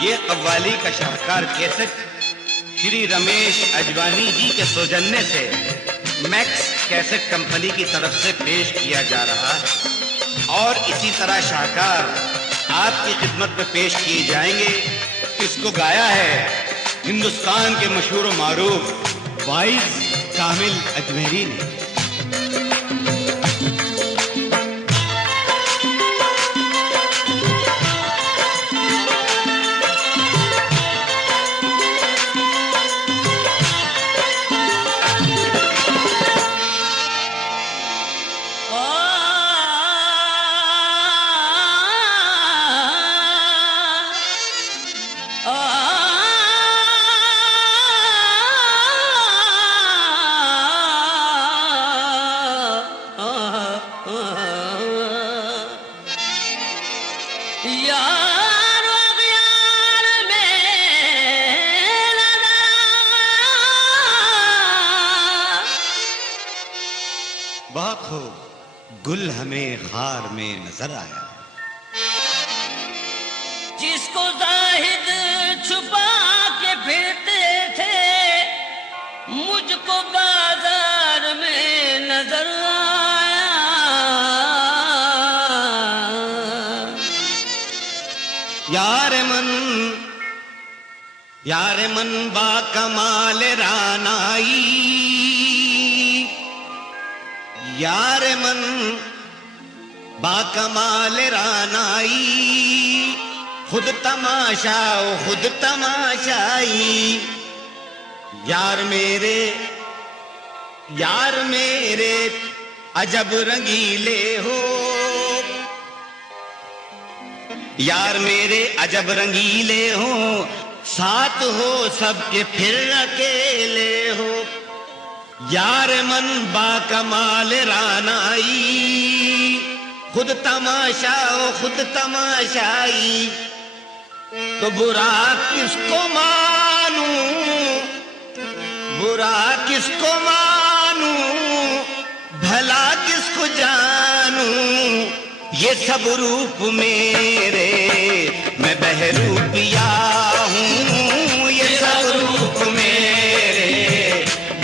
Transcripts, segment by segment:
ये कव्वाली का शाहकार कैसेट श्री रमेश अजवानी जी के सौजन्य से मैक्स कैसेट कंपनी की तरफ से पेश किया जा रहा है और इसी तरह शाहकार आपकी खिदमत में पेश किए जाएंगे। इसको गाया है हिंदुस्तान के मशहूर व मारूफ वाइज कामिल अजमेरी ने। बहुत खूब। गुल हमें खार में नजर आया, जिसको जाहिद छुपा के फिरते थे, मुझको बाजार में नजर आया। यार मन बा कमाल रानाई, यार मन बाकमाल रानाई, खुद तमाशा खुद तमाशाई। यार मेरे अजब रंगीले हो, यार मेरे अजब रंगीले हो, साथ हो सबके फिर अकेले हो। यार मन बाकमाल रानाई, खुद तमाशा खुद तमाशाई। तो बुरा किसको मानूं, बुरा किसको मानूं, भला किसको जानूं। ये सब रूप मेरे मैं बहरूपिया हूँ, ये सब रूप मेरे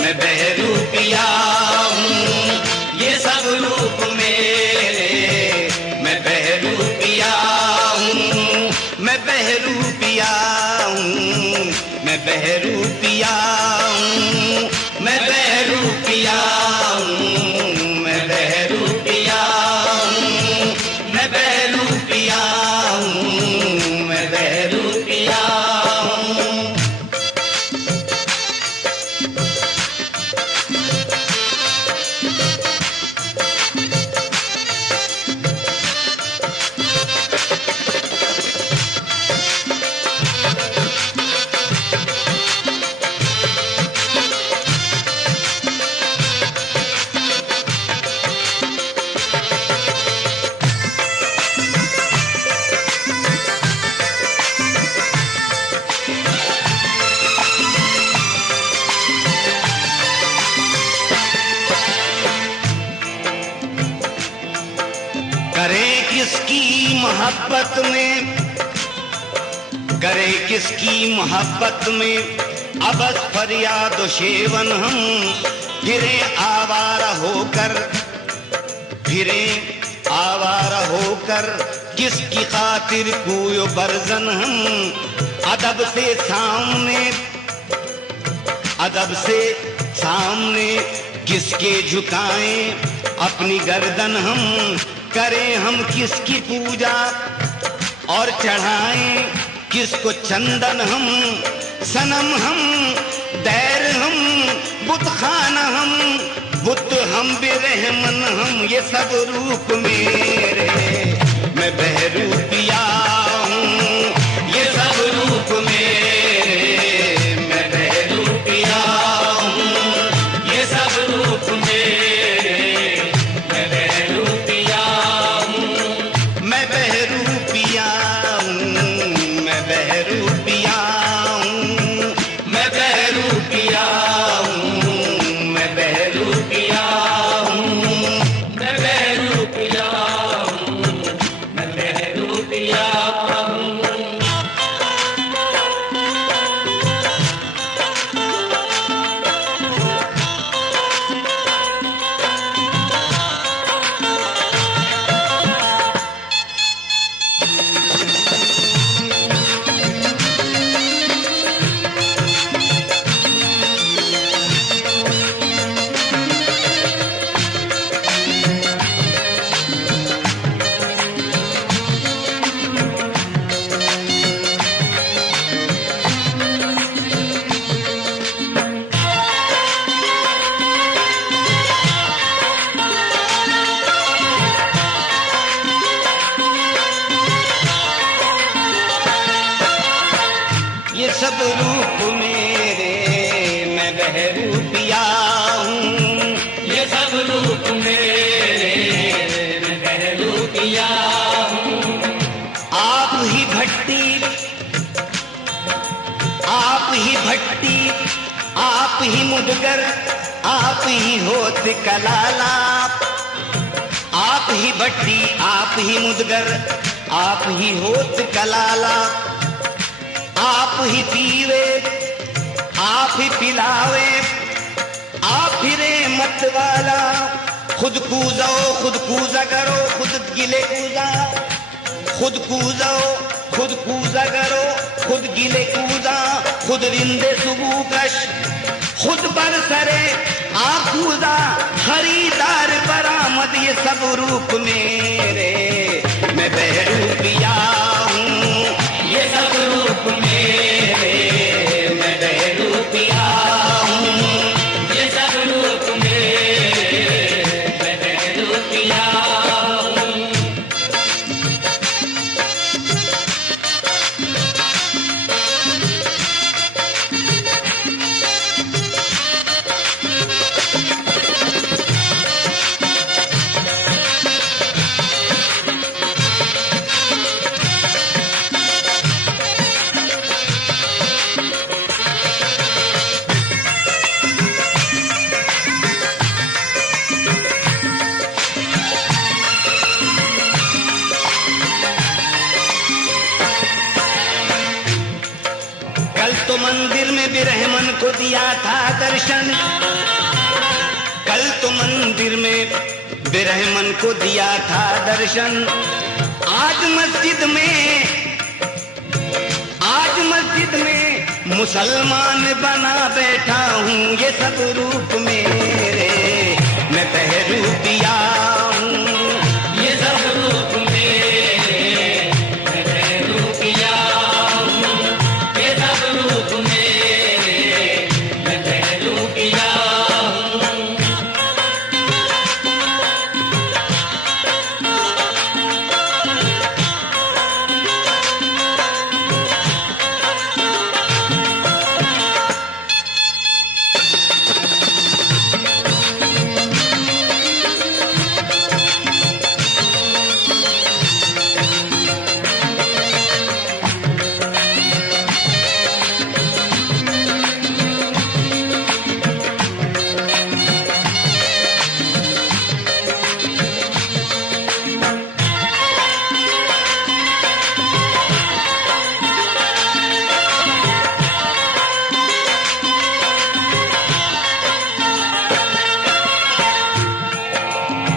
मैं बहरूपिया हूँ, ये सब रूप मेरे मैं बहरूपिया हूँ, मैं बहरूपिया हूँ, मैं बहरूपिया हूँ, मैं बहरूपिया हूँ, मैं बहरूपिया हूँ, मैं बहरूपिया हूँ, मैं बहरूपिया हूँ। मोहब्बत में करे किसकी मोहब्बत में, अबद फरियाद शेवन हम फिरे आवारा होकर, फिरे आवारा होकर। किसकी खातिर कोयो बरजन हम, अदब से सामने, अदब से सामने किसके झुकाएं अपनी गर्दन हम। करें हम किसकी पूजा और चढ़ाएं किसको चंदन हम। सनम हम दैर हम बुत खाना हम, बुत हम बेरहमन हम। ये सब रूप मेरे मैं बहरूपिया हूँ, ये सब रूप मेरे मैं बहरूपिया हूँ, ये सब रूप मेरे मैं बहरूपिया हूँ, मैं बहरूपिया हूँ, मैं बहरूपिया हूँ, मैं बहरूपिया हूँ, मैं बहरूपिया हूँ, मैं बहरूपिया हूँ, मैं बहरूपिया ही मुदगर आप ही होत कलाला, आप ही भट्टी आप ही मुदगर आप ही होत कलाला, आप ही पीवे आप ही पिलावे आप ही रे मत वाला, खुद कूदो खुद कूजा करो खुद गिले कूदा, खुद कूदो खुद कूजा करो खुद गिले कूदा, खुद रिंदे सुबूकश खुद बरसरे आकूदा, खरीदार बरामद ये सब रूप मेरे, मैं बहरूपिया हूँ ये सब रूप मेरे, मैं बहरूपिया हूँ ये सब रूप मेरे, मैं बहरूपिया हूँ। तो मंदिर में बिरहमन को दिया था दर्शन, कल तो मंदिर में बिरहमन को दिया था दर्शन, आज मस्जिद में मुसलमान बना बैठा हूँ ये सब रूप मेरे, मैं बहरूपिया हूँ ये सब रूप मेरे, मैं बहरूपिया हूँ ये सब रूप मेरे, मैं बहरूपिया हूँ।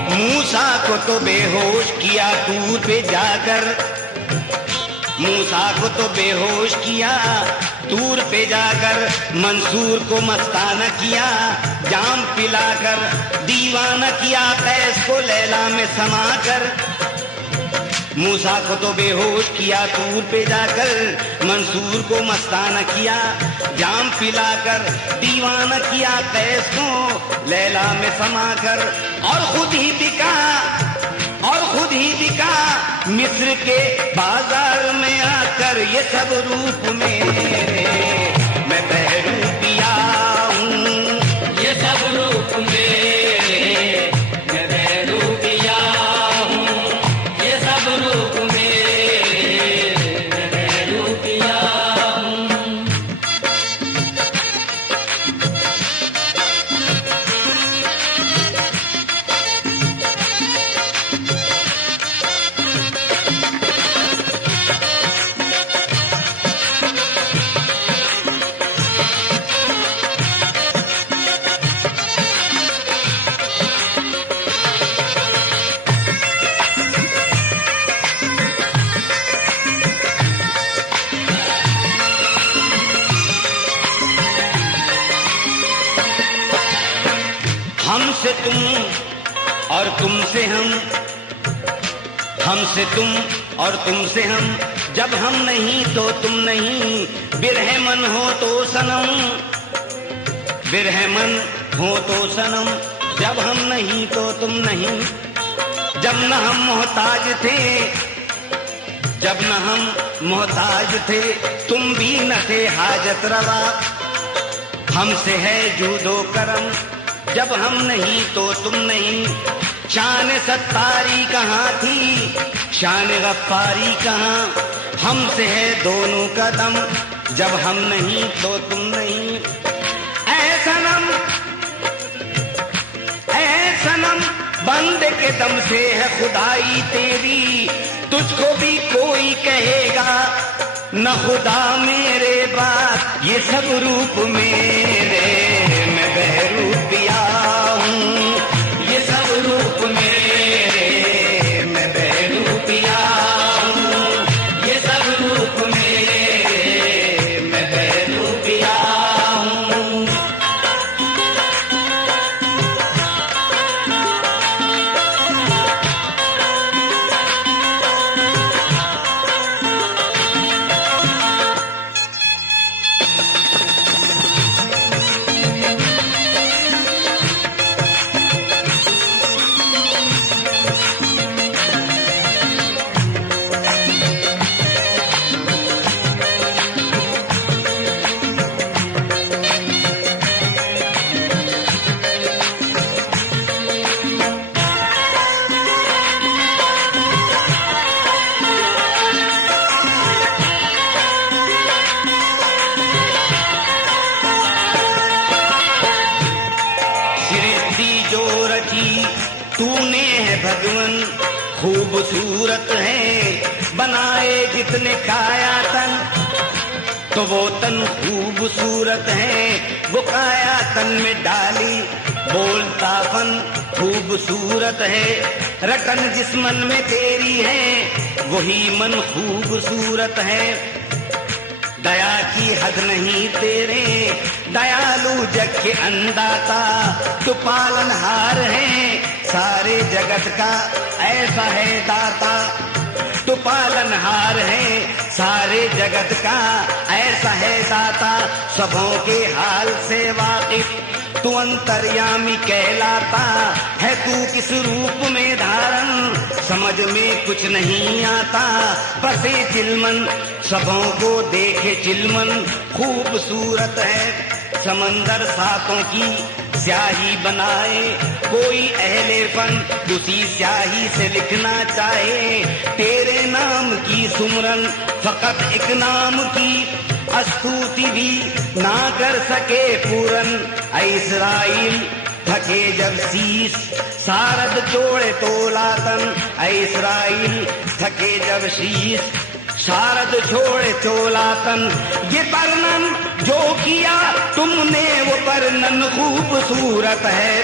मूसा को तो बेहोश किया दूर पे जाकर, मूसा को तो बेहोश किया दूर पे जाकर, मंसूर को मस्ताना किया जाम पिलाकर, दीवाना किया कैस को लैला में समाकर, मूसा को तो बेहोश किया दूर पे जाकर, मंसूर को मस्ताना किया जाम पिलाकर, दीवाना किया कैस को लैला में समाकर, और खुद ही बिका मिस्र के बाजार में आकर ये सब रूप मेरे, मैं बहरूपिया हूँ ये सब रूप मेरे, मैं बहरूपिया हूँ ये सब रूप मेरे, मैं बहरूपिया हूँ। हमसे तुम और तुमसे हम, हमसे तुम और तुमसे हम, जब हम नहीं तो तुम नहीं, बिरहमन हो तो सनम, बिरहमन हो तो सनम, जब हम नहीं तो तुम नहीं, जब न हम मोहताज थे, जब न हम मोहताज थे, तुम भी न थे हाजत रवा, हमसे है जूदो करम, जब हम नहीं तो तुम नहीं, शान सत्तारी कहाँ थी शान गफ्फारी कहाँ, हमसे है दोनों कदम, जब हम नहीं तो तुम नहीं, ऐसा बंदे के दम से है खुदाई तेरी, तुझको भी कोई कहेगा न खुदा मेरे बाप। ये सब रूप मेरे, मैं बहरूपिया हूँ। ये सब रूप मेरे, मैं बहरूपिया हूँ। ये सब रूप मेरे, मैं बहरूपिया हूँ। तूने है भगवन, खूबसूरत है बनाए जितने काया तन, तो वो तन खूबसूरत है वो काया तन में डाली बोलता फन खूबसूरत है। रटन जिस मन में तेरी है वही मन खूबसूरत है। दया की हद नहीं तेरे, दयालु जग के अन्नदाता, तू पालनहार है सारे जगत का, ऐसा है दाता। तू पालनहार है सारे जगत का, ऐसा है दाता। सबों के हाल से वाकिफ तू अंतर्यामी कहलाता है। तू किस रूप में धारण समझ में कुछ नहीं आता। बसे चिलमन सबों को देखे चिलमन, खूबसूरत है समंदर सातों की स्याही बनाए। कोई अहले फन उसी स्याही से लिखना चाहे, तेरे नाम की सुमरन फकत एक नाम की स्तुति भी ना कर सके पूरन। इस्राइल थके जब शीश सारद छोड़े तोलातन, इस्राइल थके जब शीश शारद छोड़े चोलातन। ये वर्णन जो किया तुमने वो वर्णन खूबसूरत है।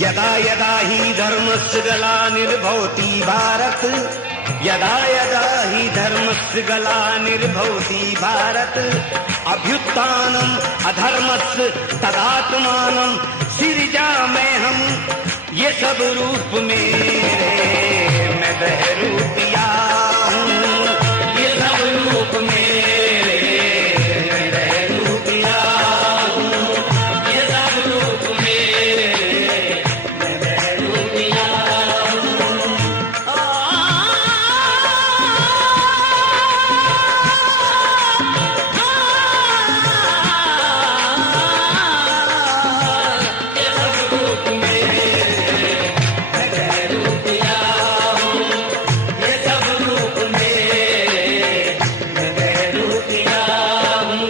यदा यदा ही धर्मस्य ग्लानिर्भवति भारत, यदा यदा ही धर्मस्य ग्लानिर्भवति भारत। अभ्युत्थानम् अधर्मस्य तदात्मानं सृजा मैं हम। ये सब रूप मेरे, मैं बहरूपिया हूँ। ये सब रूप मेरे, मैं बहरूपिया हूँ। ये सब रूप मेरे, मैं बहरूपिया हूँ। ये सब रूप मेरे, मैं बहरूपिया हूँ। ये सब रूप मेरे, मैं बहरूपिया हूँ।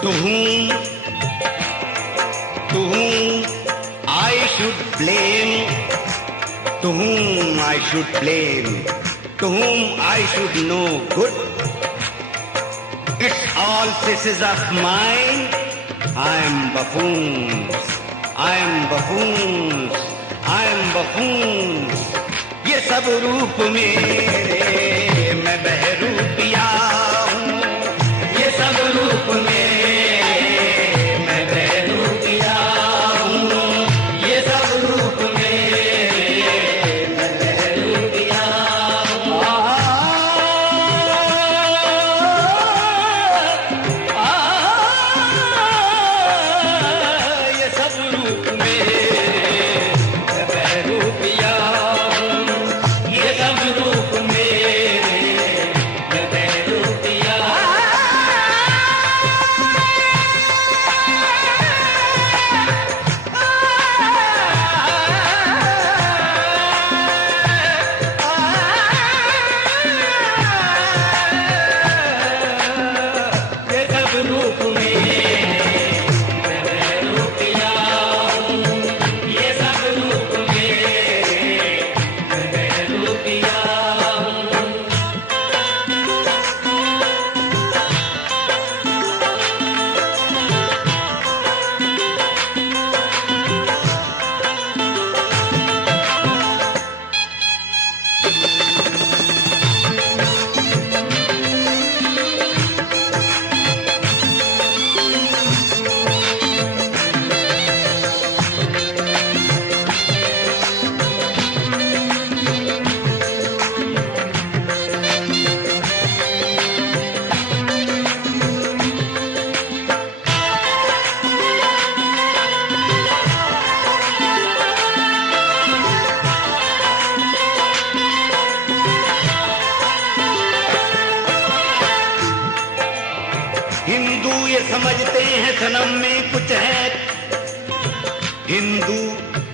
To whom I should blame, to whom I should blame, to whom I should know good. It's all faces of mine. I am buffoons, I am buffoons, I am buffoons. ये सब रूप मेरे, मैं बहरूपिया हूँ। ये सब रूप मेरे, मैं बहरूपिया हूँ। ये सब रूप मेरे, मैं बहरूपिया हूँ। समझते हैं सनम में कुछ है, हिंदू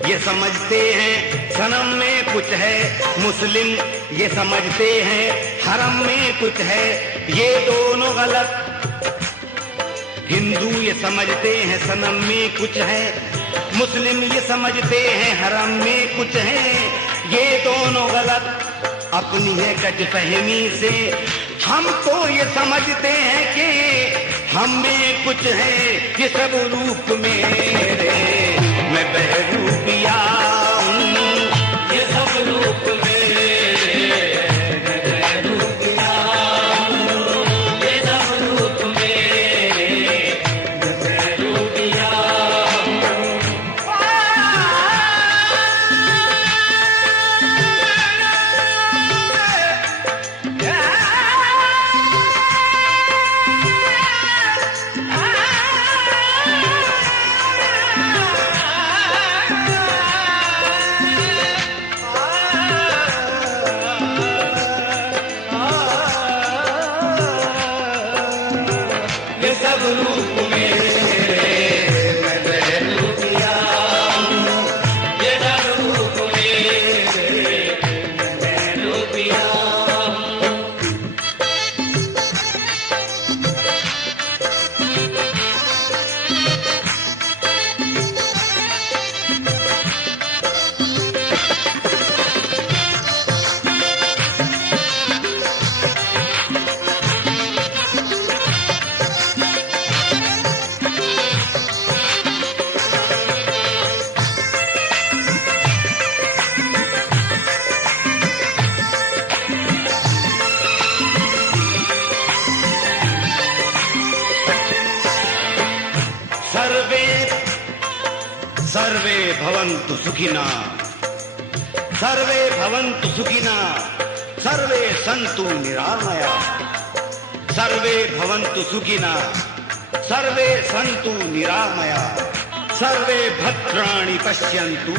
ये समझते हैं सनम में कुछ है, मुस्लिम ये समझते हैं हरम में कुछ है, ये दोनों गलत। हिंदू ये समझते हैं सनम में कुछ है, मुस्लिम ये समझते हैं हरम में कुछ है, ये दोनों गलत। अपनी है गजफहमी से हम तो ये समझते हैं कि हम में कुछ है, ये सब रूप मेरे मैं बहरूपिया हूँ, ये सब रूप मेरे मैं बहरूपिया हूँ, ये सब रूप मेरे मैं बहरूपिया हूँ। सर्वे भवन्तु सुखिनः, सर्वे भवन्तु सुखिनः, सर्वे सन्तु निरामयाः, सर्वे भवन्तु सुखिनः, सर्वे सन्तु निरामयाः, सर्वे भद्राणि पश्यन्तु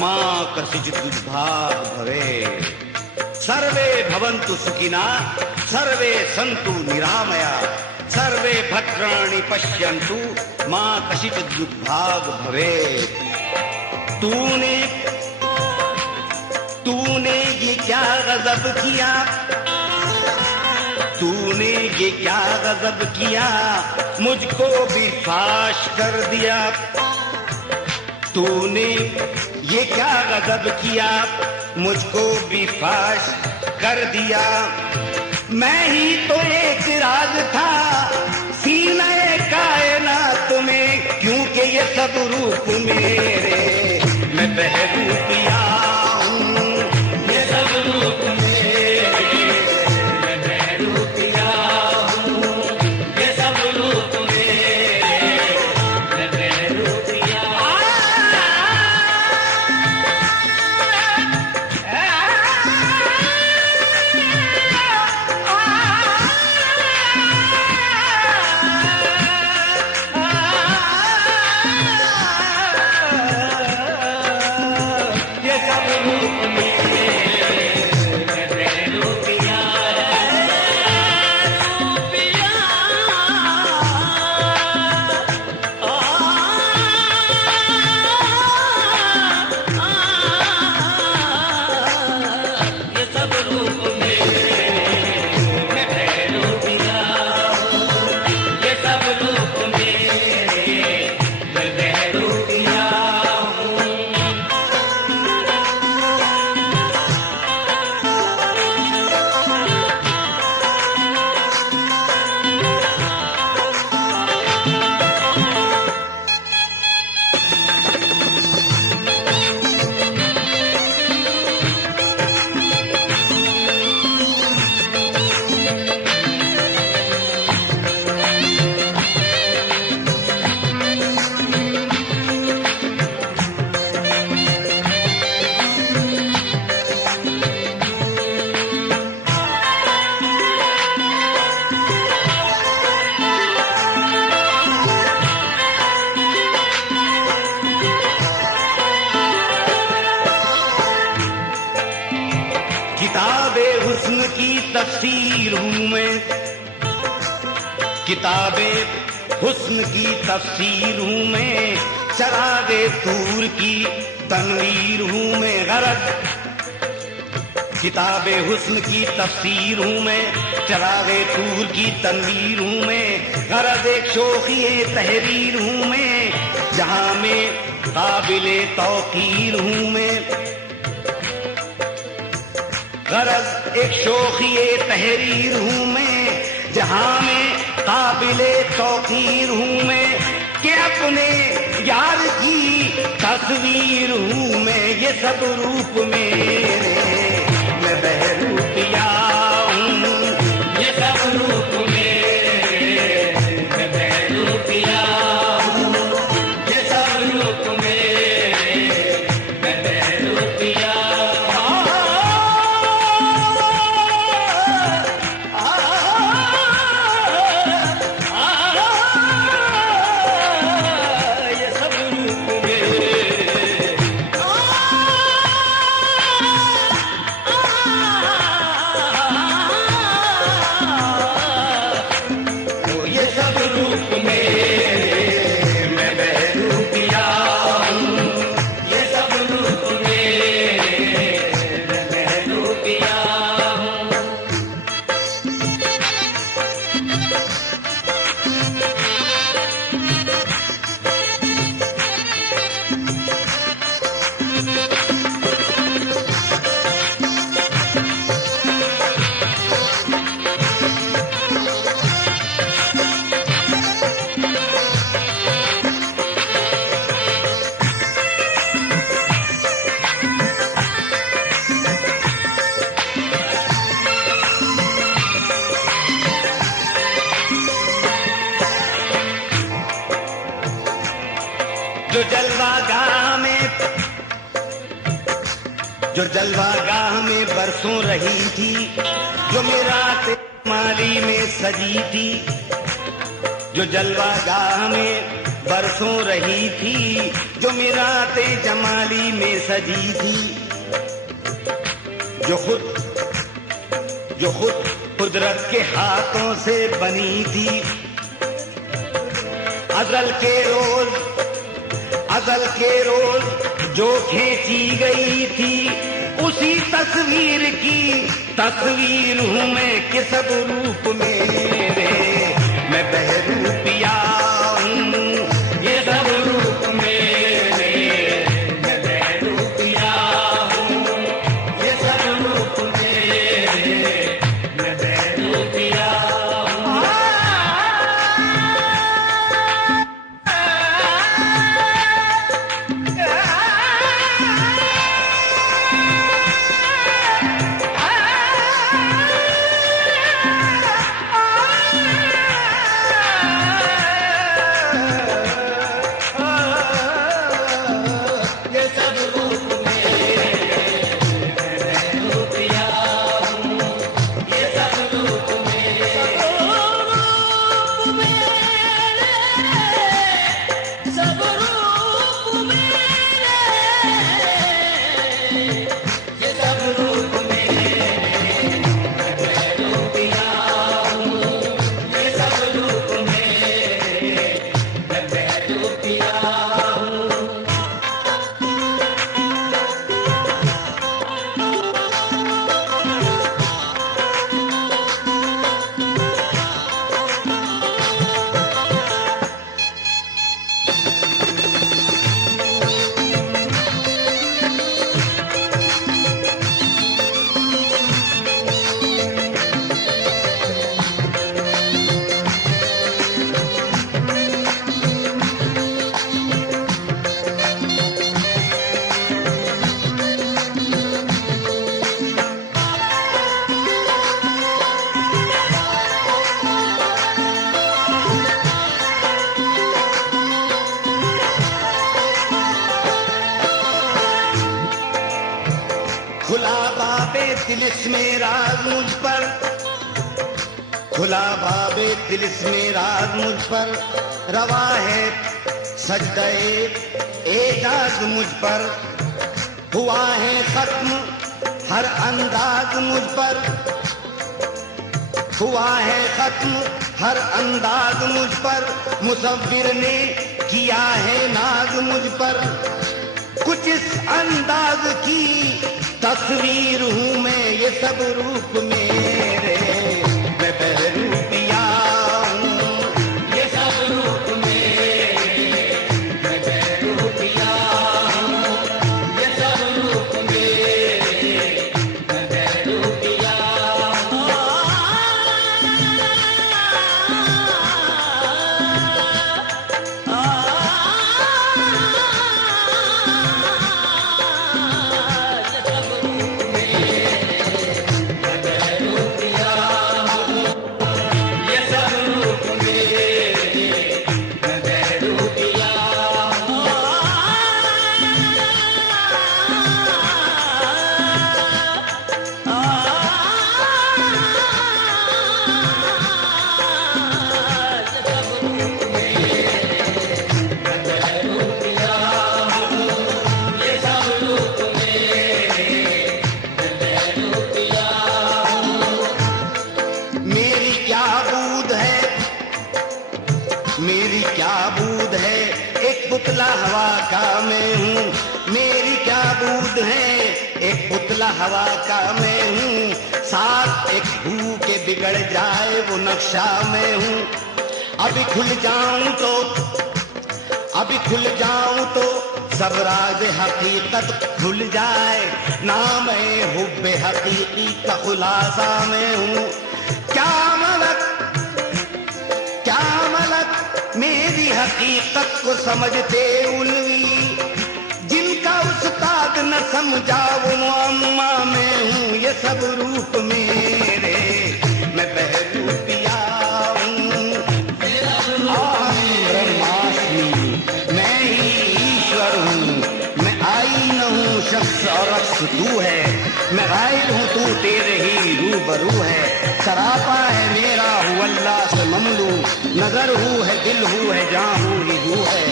मा कश्चित् दुर्भाग् भवेत्। सर्वे भवन्तु सुखिनः, सर्वे सन्तु निरामयाः, सर्वे भद्राणि पश्यन्तु मां कश्चित् दुर्भाग् भवेत्। तूने ये क्या गजब किया, तूने ये क्या गजब किया, मुझको भी फाश कर दिया। तूने ये क्या गजब किया, मुझको भी फाश कर दिया। मैं ही तो एक राज था सीने कायनात में, क्योंकि ये सब रूप मेरे मैं बहरूपिया हूँ, ये सब रूप मेरे मैं बहरूपिया हूँ, ये सब रूप मेरे मैं बहरूपिया हूँ। तफसीर हूँ मैं, किताबे हुस्न की तफसीर हूँ मैं, चरागे तूर की तनवीर हूँ मैं। गरज किताबे हुस्न की तफसीर हूँ मैं, चरागे तूर की तनवीर हूँ मैं। गरज एक शोखी तहरीर हूँ मैं, जहाँ में काबिले तौकीर हूँ मैं। गरज एक शोखी तहरीर हूँ मैं, जहाँ में काबिले तौकीर हूँ मैं। कि अपने यार की तस्वीर हूँ मैं, ये सब रूप मेरे मैं बहरूपिया हूँ। ये सब रूप मेरे मैं बहरूपिया हूँ। ये सब रूप मेरे मैं बहरूपिया हूँ। ये सब रूप मेरे ये सब रूप मेरे मैं बहरूपिया हूँ। ये सब रूप मेरे मैं बहरूपिया हूँ। जो जलवागाह में बरसों रही थी, जो मेराते माली में सजी थी। जो जलवागाह में बरसों रही थी, जो मेराते जमाली में सजी थी। जो खुद कुदरत के हाथों से बनी थी। अज़ल के रोज जो खींची गई थी, उसी तस्वीर की तस्वीर हूँ मैं। कि सब रूप मेरे मैं बहरूपिया हूँ। ये सब रूप मेरे मैं बहरूपिया हूँ। ये सब रूप मेरे मैं बहरूपिया हूँ। खुला बाबे तिलिस्मे राज मुझ पर, खुला बाबे तिलिस्मे राज मुझ पर। रवा है सजदे एजाज मुझ पर, हुआ है खत्म हर अंदाज मुझ पर। हुआ है खत्म हर अंदाज मुझ पर, मुसव्विर ने किया है नाज मुझ पर। कुछ इस अंदाज की तस्वीर हूँ मैं, ये सब रूप मेरे, मैं बहरूपिया हूँ, ये सब रूप मेरे, मैं बहरूपिया हूँ, ये सब रूप मेरे, मैं बहरूपिया हूँ। मेरी क्या बूद है, मेरी क्या बूद है, एक पुतला हवा का मैं हूँ। मेरी क्या बूद है, एक पुतला हवा का मैं हूँ। साथ एक भू के बिगड़ जाए वो नक्शा मैं हूँ। अभी खुल जाऊं तो, अभी खुल जाऊं तो सब राज हकीकत खुल जाए। नाम है हुब्बे हकीकी का खुलासा मैं हूँ। क्या मलक, क्या मलक मेरी हकीकत को समझते उल्वी, जिनका उस्ताद न समझा वो मुअम्मा मैं हूँ। ये सब रूप मेरे, मैं बहरूपिया हूँ। ब्रह्मास्मि, मैं ही ईश्वर हूँ। मैं आईना हूँ, शख्स और अक्स तू है। मैं गायब हूँ, तू तेरे ही रूबरू है। सरापा है मेरा हूँ अल्लाह से ममलू, नजर हूँ है, दिल हूँ है, जाँ हूँ ही हूँ है।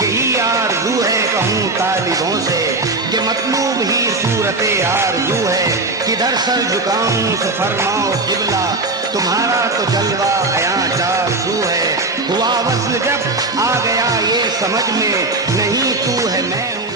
यही आरज़ू है कहूँ तालिबों से, कि मतलूब ही सूरत आरज़ू है। किधर सर झुकाऊं तो फरमाओ किबला, तुम्हारा तो जलवा आया चारज़ू है। हुआ वस्ल जब आ गया ये समझ में, नहीं तू है मैं हूँ।